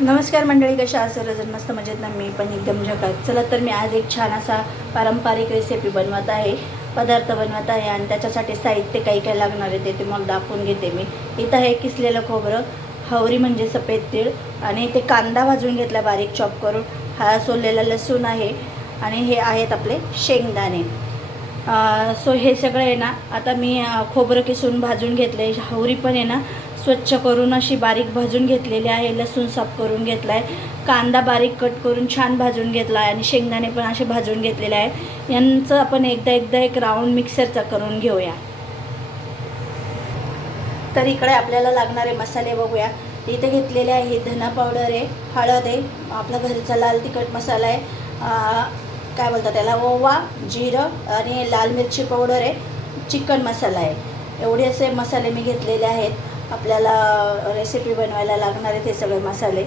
नमस्कार मंडळी कशा असं रजन मस्त मजेत ना? मी पण एकदम झकात. चला तर मी आज एक छान असा पारंपरिक रेसिपी बनवत आहे. पदार्थ बनवत आहे आणि त्याच्यासाठी साहित्य काही काही लागणार आहे ते तुम्हाला दाखवून घेते मी. इथं आहे किसलेलं खोबरं हवरी म्हणजे सफेद तीळ आणि ते कांदा भाजून घेतला बारीक चॉप करून. हा सोललेला लसूण आहे आणि हे आहेत आपले शेंगदाणे. सो हे सगळं आहे ना आता मी खोबरं किसून भाजून घेतले हवरी पण आहे ना स्वच्छ करून अशी बारीक भाजून घेतलेली आहे लसूण साफ करून घेतला आहे कांदा बारीक कट करून छान भाजून घेतला आहे आणि शेंगदाणे पण असे भाजून घेतलेले आहे यांचं आपण एकदा एकदा एक राऊंड मिक्सरचा करून घेऊया. तर इकडे आपल्याला लागणारे मसाले बघूया. इथे घेतलेले आहे धना पावडर आहे हळद आहे आपला घरचा लाल तिखट मसाला आहे काय बोलतात त्याला ओवा जिरं आणि लाल मिरची पावडर आहे चिकन मसाला आहे. एवढे असे मसाले मी घेतलेले आहेत. आपल्याला रेसिपी बनवायला लागणार आहेत हे सगळे मसाले.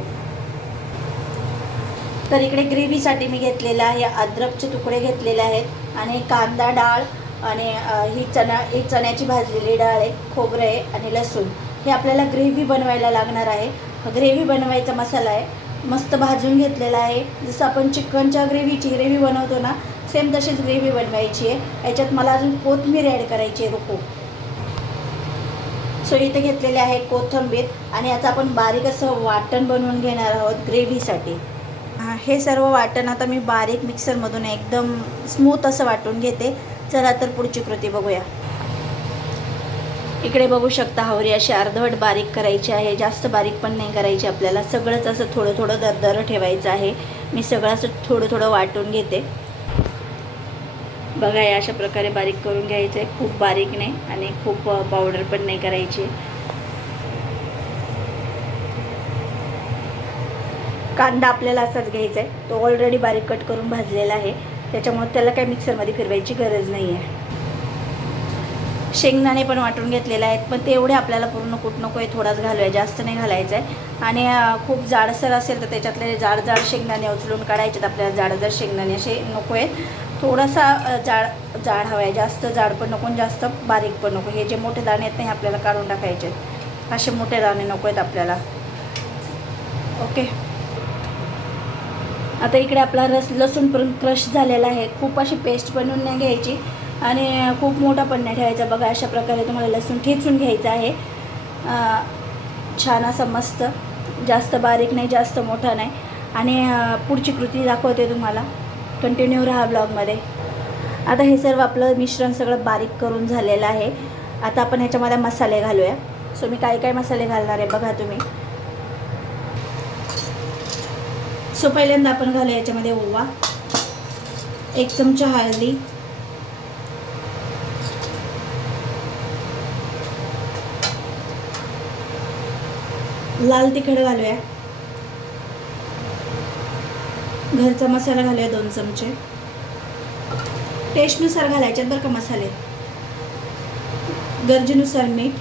तर इकडे ग्रेव्हीसाठी मी घेतलेलं आहे अद्रकचे तुकडे घेतलेले आहेत आणि कांदा डाळ आणि ही चणा ही चण्याची भाजलेली डाळ आहे खोबरं आहे आणि लसूण. हे आपल्याला ग्रेव्ही बनवायला लागणार आहे. ग्रेव्ही बनवायचा मसाला आहे. मस्त भाजून घेतलेला आहे. जसं आपण चिकनच्या ग्रेव्हीची ग्रेव्ही बनवतो ना सेम तशीच ग्रेव्ही बनवायची आहे. याच्यात मला अजून कोथमीर ॲड करायची आहे रुको. सो इथे घेतलेले आहे कोथिंबीर आणि याचं आपण बारीक असं वाटण बनवून घेणार आहोत ग्रेव्हीसाठी. हे सर्व वाटण आता मी बारीक मिक्सरमधून एकदम स्मूथ असं वाटून घेते. चला तर पुढची कृती बघूया. इकडे बघू शकता हवरी अशी अर्धवट बारीक करायची आहे. जास्त बारीक पण नाही करायची आपल्याला. सगळंच असं थोडं थोडं दरदर ठेवायचं आहे. मी सगळं असं थोडं थोडं वाटून घेते. बघा या अशा प्रकारे बारीक करून घ्यायचं आहे खूप बारीक नाही आणि खूप पावडर पण नाही करायची. कांदा आपल्याला असाच घ्यायचा आहे तो ऑलरेडी बारीक कट करून भाजलेला आहे. त्याच्यामुळे त्याला काही मिक्सरमध्ये फिरवायची गरज नाही आहे शेंगदाणे पण वाटून घेतलेले आहेत पण तेवढे आपल्याला पूर्ण कुठ नको आहे थोडाच घालूया जास्त नाही घालायचं आहे आणि खूप जाडसर असेल तर त्याच्यातले जाड जाड शेंगदाणे उचलून काढायचे आपल्याला जाड जाड शेंगदाणे असे नको आहेत. थोडासा जाड जाड हवा आहे. जास्त जाड पण नको आणि जास्त बारीक पण नको. हे जे मोठे दाणे आहेत ना हे आपल्याला काढून टाकायचे आहेत. असे मोठे दाणे नको आहेत आपल्याला. ओके. आता इकडे आपला रस लसूण पण क्रश झालेला आहे. खूप अशी पेस्ट बनवून नाही घ्यायची. आणि खूप मोठा पण नाही ठेवायचा. बघा अशा प्रकारे तुम्हाला लसूण ठेचून घ्यायचं आहे. छान असं मस्त. जास्त बारीक नाही जास्त मोठा नाही. आणि पुढची कृती दाखवते तुम्हाला. कंटिन्यू राहा ब्लॉगमध्ये आता हे सर्व आपलं मिश्रण सगळं बारीक करून झालेलं आहे. आता आपण ह्याच्यामध्ये मसाले घालूया. सो मी काय काय मसाले घालणार आहे बघा तुम्ही. सो पहिल्यांदा आपण घालूया याच्यामध्ये ओवा. एक चमचा हळदी. लाल तिखट घालूया. घरचा मसाला घालूया दोन चमचे. टेस्टनुसार घालायच्यात बरं का मसाले. गरजेनुसार मीठ.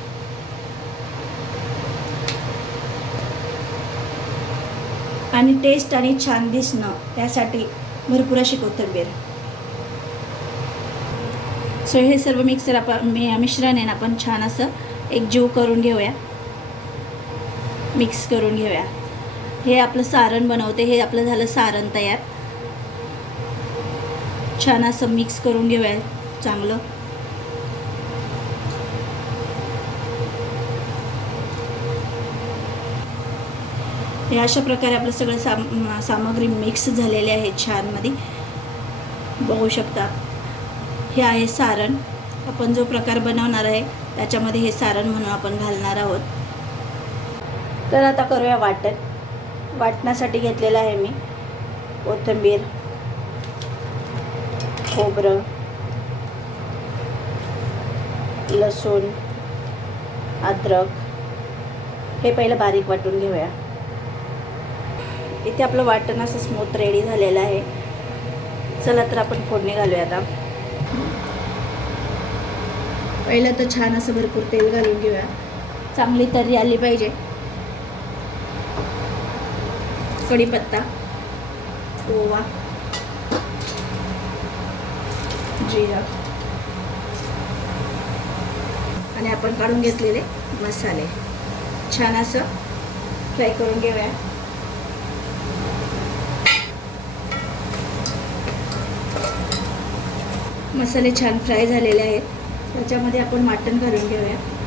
आणि टेस्ट आणि छान दिसणं यासाठी भरपूर अशी कोथिंबीर. सो हे सर्व मिक्सर आपण मी मिश्रण आहे ना आपण छान असं एक जीव करून घेऊया. मिक्स करून घेऊया. हे आपलं सारण बनवते हे आपलं झालं सारण तयार. छान असं मिक्स करून घेऊया चांगलं. हे अशा प्रकारे आपलं सगळं साम सामग्री मिक्स झालेली आहे छानमध्ये. बघू शकता. हे आहे सारण. आपण जो प्रकार बनवणार आहे त्याच्यामध्ये हे सारण म्हणून आपण घालणार आहोत. तर आता करूया वाटण. वाटण्यासाठी घेतलेलं आहे मी. कोथिंबीर खोबरं लसूण अद्रक. हे पहिलं बारीक वाटून घेऊया. इथे आपलं वाटण असं स्मूथ रेडी झालेलं आहे. चला तर आपण फोडणी घालूया आता. पहिलं तर छान असं भरपूर तेल घालून घेऊया. चांगली तर्री आली पाहिजे. कढीपत्ता. ओवा. जिरा. आणि आपण काढून घेतलेले मसाले. छान असं फ्राय करून घेऊया. मसाले छान फ्राय झालेले आहेत. त्याच्यामध्ये आपण मटण घालून घेऊया.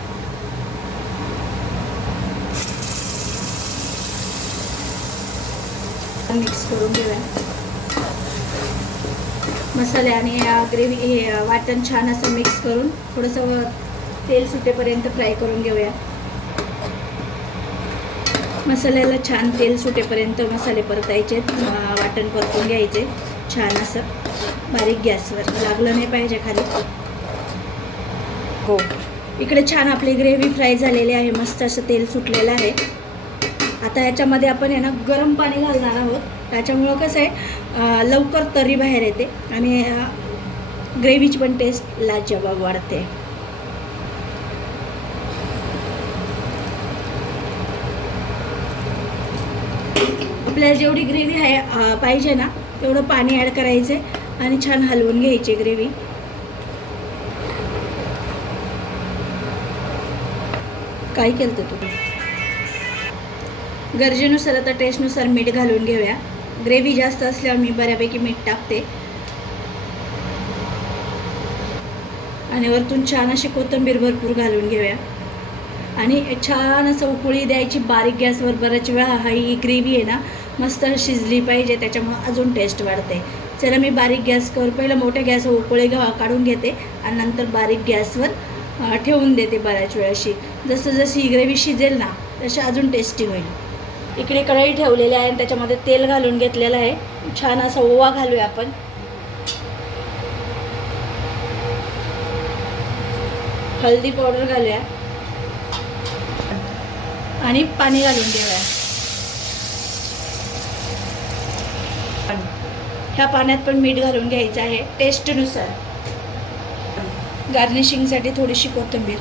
मिक्स करून घेऊया. मसाले आणि ग्रेव्ही हे वाटण छान असं मिक्स करून थोडंसं तेल सुटेपर्यंत फ्राय करून घेऊया. मसाल्याला छान तेल सुटेपर्यंत मसाले परतायचे वाटण परतून घ्यायचे. छान असं बारीक गॅसवर. लागलं नाही पाहिजे खाली. हो. इकडे छान आपली ग्रेव्ही फ्राय झालेली आहे. मस्त असं तेल सुटलेलं आहे. आता याच्यामध्ये आपण आहे ना गरम पाणी घालणार आहोत. त्याच्यामुळं कसं आहे लवकर तरी बाहेर येते आणि ग्रेव्हीची पण टेस्ट लाजवाब वाढते. आपल्याला जेवढी ग्रेव्ही आहे पाहिजे ना तेवढं पाणी ॲड करायचं आणि छान हलवून घ्यायची ग्रेव्ही. काय केलं तू? गरजेनुसार आता टेस्टनुसार मीठ घालून घेऊया. ग्रेव्ही जास्त असल्यावर मी बऱ्यापैकी मीठ टाकते. आणि वरतून छान अशी कोथिंबीर भरपूर घालून घेऊया. आणि छान असं उकळी द्यायची बारीक गॅसवर बऱ्याच वेळा. हा ही ग्रेव्ही आहे ना मस्त शिजली पाहिजे त्याच्यामुळं अजून टेस्ट वाढते. चला मी बारीक गॅसवर पहिलं मोठ्या गॅसवर उकळी घा काढून घेते. आणि नंतर बारीक गॅसवर ठेवून देते बऱ्याच वेळाशी जसं जशी ही ग्रेव्ही शिजेल ना तशी अजून टेस्टी होईल. इकडे कढई ठेवलेली आहे आणि त्याच्यामध्ये तेल घालून घेतलेलं आहे. छान असा ओवा घालूया आपण. हळदी पावडर घालूया. आणि पाणी घालून घेऊया. ह्या पाण्यात पण मीठ घालून घ्यायचं आहे टेस्टनुसार. गार्निशिंगसाठी थोडीशी कोथिंबीर.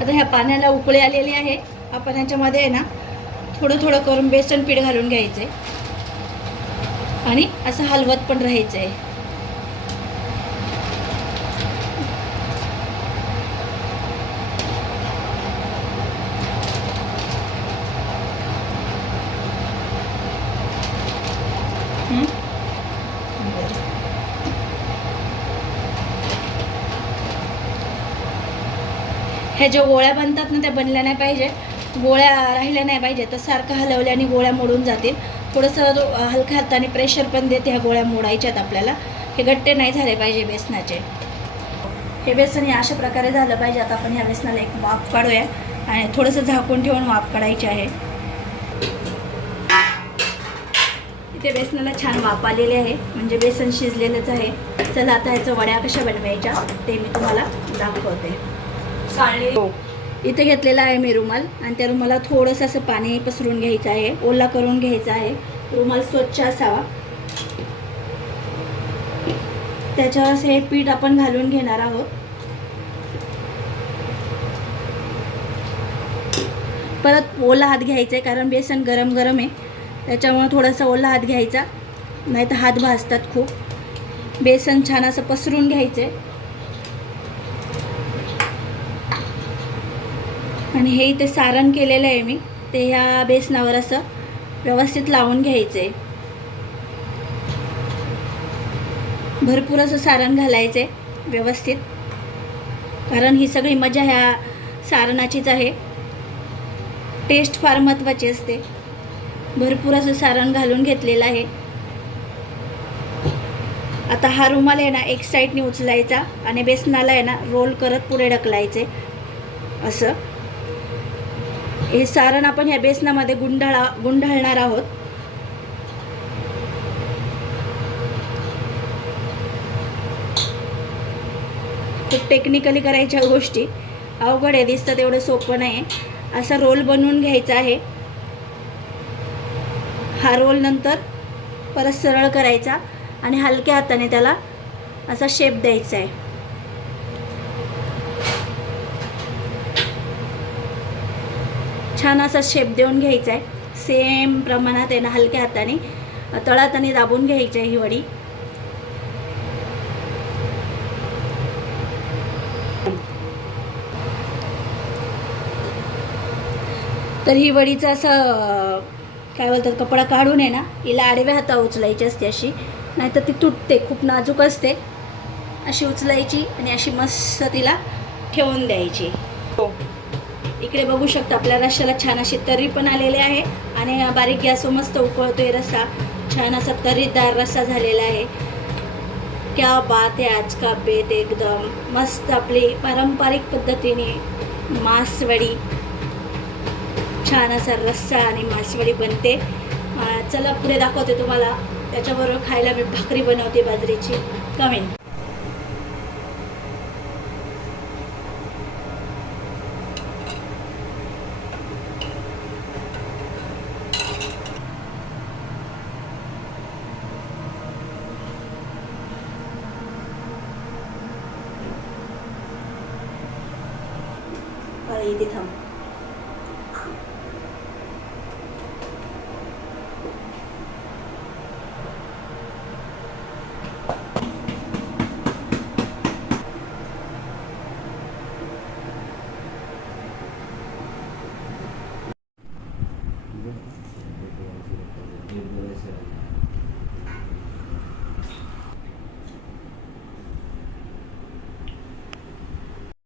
आता ह्या पाण्याला उकळी आलेली आहे. आपण ह्याच्यामध्ये आहे ना थोडं थोडं करून बेसन पीठ घालून घ्यायचं. आहे आणि असं हलवत पण राहायचं आहे ह्या ज्या गोळ्या बनतात ना त्या बनल्या नाही पाहिजे गोळ्या राहिल्या नाही पाहिजे तर सारखं हलवल्याने गोळ्या मोडून जातील. थोडंसं हलक्या हाताने प्रेशर पण देते ह्या गोळ्या मोडायच्यात आपल्याला. हे गट्टे नाही झाले पाहिजे बेसनाचे. हे बेसन हे अशा प्रकारे झालं पाहिजे आता आपण ह्या बेसनाला एक वाफ काढूया. आणि थोडंसं झाकून ठेवून वाफ काढायची आहे. इथे बेसनाला छान वाफ आलेली आहे. म्हणजे बेसन शिजलेलंच आहे. चला आता ह्याचं वड्या कशा बनवायच्या ते मी तुम्हाला दाखवते. हो इथे घेतलेला आहे मी रुमाल. आणि त्या रुमाला थोडंसं असं पाणी पसरून घ्यायचं आहे. ओला करून घ्यायचा आहे. रुमाल स्वच्छ असावा. त्याच्यावर हे पीठ आपण घालून घेणार आहोत. परत ओला हात घ्यायचा आहे कारण बेसन गरम गरम आहे. त्याच्यामुळं थोडासा ओला हात घ्यायचा. नाही तर हात भाजतात खूप. बेसन छान असं पसरून घ्यायचं आहे. आणि हे इथे सारण केलेलं आहे मी. ते ह्या बेसनावर असं व्यवस्थित लावून घ्यायचं. आहे भरपूर असं सारण घालायचं आहे व्यवस्थित. कारण ही सगळी मजा ह्या सारणाचीच आहे. टेस्ट फार महत्त्वाची असते. भरपूर असं सारण घालून घेतलेलं आहे. आता हा रुमाल आहे ना एक साईडने उचलायचा आणि बेसनाला आहे ना रोल करत पुढे ढकलायचे. असं. हे सारण आपण ह्या बेसनामध्ये गुंडाळा गुंडाळणार आहोत. खूप टेक्निकली करायच्या गोष्टी. अवघड आहे दिसतं तेवढं सोपं नाही असा रोल बनवून घ्यायचा आहे. हा रोल नंतर परत सरळ करायचा आणि हलक्या हाताने त्याला असा शेप द्यायचा आहे. छान असा शेप देऊन घ्यायचा आहे सेम प्रमाणात आहे ना हलक्या हाताने. तळाताने दाबून घ्यायची आहे ही वडी. तर ही वडीचं असं काय बोलतात कपडा काढून आहे ना हिला आडव्या हाता उचलायची असते अशी. नाहीतर ती तुटते खूप नाजूक असते. अशी उचलायची आणि अशी मस्त तिला ठेवून द्यायची. हो. इकडे बघू शकता आपल्या रश्श्याला छान अशी तर्री पण आलेली आहे. आणि बारीक गॅसवर मस्त उकळतोय रस्सा. छान असा तर्रीदार रस्सा झालेला आहे. क्या बात आहे आज का बेत एकदम. मस्त आपली पारंपरिक पद्धतीने मासवडी. छान असा रस्सा आणि मासवडी बनते. चला पुढे दाखवते तुम्हाला. त्याच्याबरोबर खायला मी भाकरी बनवते बाजरीची. कमेंट इथे थांब